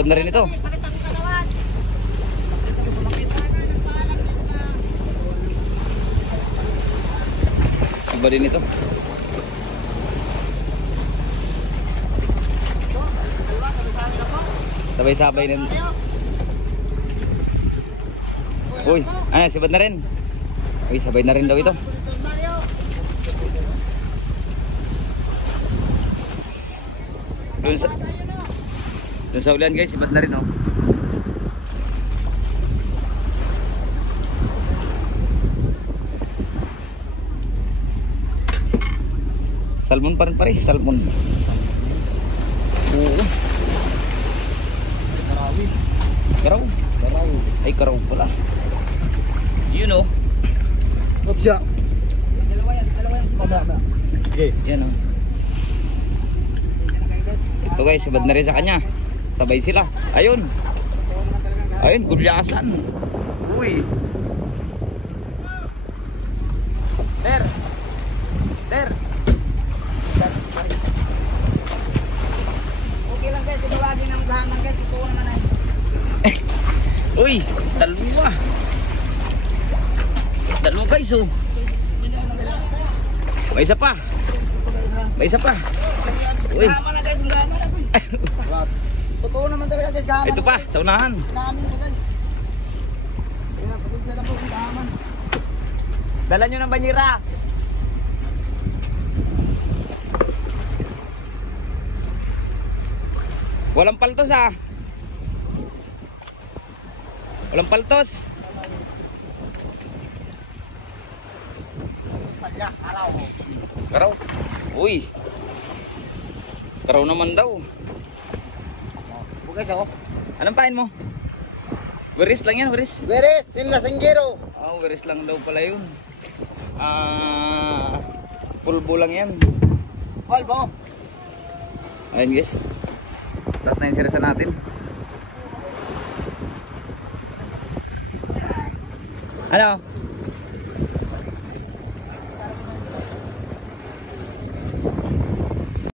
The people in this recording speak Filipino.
sibad na rin ito. Sibad din ito. Sabay-sabay na. Uy, sibad na rin. Uy, sabay na rin daw ito. Doon sa ulan guys, sibad na rin oh. Salmon pa rin pare, salmon. Oo. Karaw. Ay karaw pala. You know. Opsya. Dalawa yan si okay. Yan oh. Ito guys, sibad na rin sa kanya. Sabay sila. Ayun. Ayun, gulyasan. Uy. Der. Okay lang guys, tawagin ng lahanan guys. Ito naman ay. Uy, dalawa. Dalawa guys oh. May isa pa. Uy. Lahaman na guys, lahaman na guys. Totoo naman talaga guys, lahaman. Ito pa, sa unahan. Lahamin na guys. Kaya pasensya na po kung lahaman. Dala nyo ng banyera. Walang paltos ah. Walang paltos. Karaw. Uy. Karaw naman daw. Bugay ako. Anong pain mo? Beris lang yan, beris. Beres, sila sanggero. Oh, beris lang daw pala yun. Pulbo lang yan. Polvo. Ayun guys. Last na yung sirasa natin. Ano?